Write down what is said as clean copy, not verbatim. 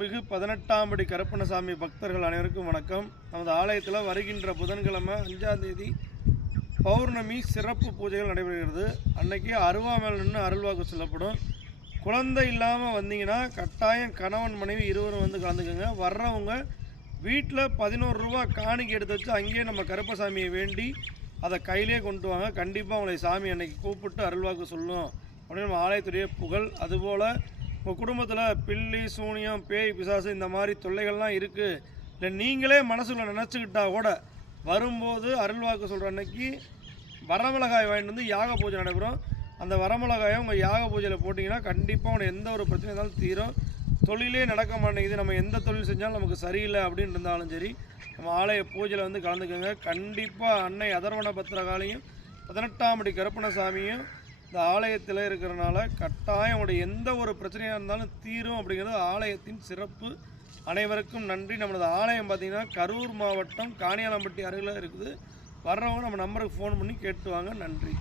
அருள்மிகு 18ஆம் படி கருப்பண்ணசாமி பக்தர்கள் அனைவருக்கும் வணக்கம். நமது ஆலயத்தில் வருகின்ற புதன்கிழமை 5ஆம் தேதி பௌர்ணமி சிறப்பு பூஜைகள் நடைபெறுகிறது. அன்னைக்கு அருவாமேல் நின்று அருள்வாக்கு சொல்லப்படும். குழந்தை இல்லாமல் வந்தீங்கன்னா கட்டாயம் கணவன் மனைவி இருவரும் வந்து கலந்துக்கோங்க. வர்றவங்க வீட்டில் 11 ரூபா காணிக்கை எடுத்து வச்சு அங்கேயே நம்ம கருப்பசாமியை வேண்டி அதை கையிலே கொண்டு வாங்க. கண்டிப்பாக உங்களை சாமி அன்னைக்கு கூப்பிட்டு அருள்வாக்கு சொல்லும் அப்படின்னு நம்ம ஆலயத்துடைய புகழ். அதுபோல் உங்கள் குடும்பத்தில் பில்லி சூனியம் பேய் பிசாசு இந்த மாதிரி தொல்லைகள்லாம் இருக்குது, இல்லை நீங்களே மனசுக்குள்ள நினச்சிக்கிட்டா கூட வரும்போது அருள்வாக்கு சொல்கிற அன்னைக்கு வரமிளகாய் வாங்கிட்டு வந்து யாக பூஜை நடைபெறும். அந்த வரமிளகாயை உங்கள் யாக பூஜையில் போட்டிங்கன்னா கண்டிப்பாக உங்களை எந்த ஒரு பிரச்சனை இருந்தாலும் தீரும். தொழிலே நடக்க மாட்டேங்குது, நம்ம எந்த தொழில் செஞ்சாலும் நமக்கு சரியில்லை அப்படின்னு இருந்தாலும் சரி நம்ம ஆலய பூஜையில் வந்து கலந்துக்கோங்க. கண்டிப்பாக அன்னை அதர்வன பத்திரகாளியும் 18ஆம் படி கருப்பண்ணசாமியும் இந்த ஆலயத்தில் இருக்கிறனால கட்டாயம் உங்களுடைய எந்த ஒரு பிரச்சனையாக இருந்தாலும் தீரும் அப்படிங்கிறது ஆலயத்தின் சிறப்பு. அனைவருக்கும் நன்றி. நம்மளது ஆலயம் பார்த்திங்கன்னா கரூர் மாவட்டம் காணியாலம்பட்டி அருகில் இருக்குது. வர்றவங்க நம்ம நம்பருக்கு ஃபோன் பண்ணி கேட்டுவாங்க. நன்றி.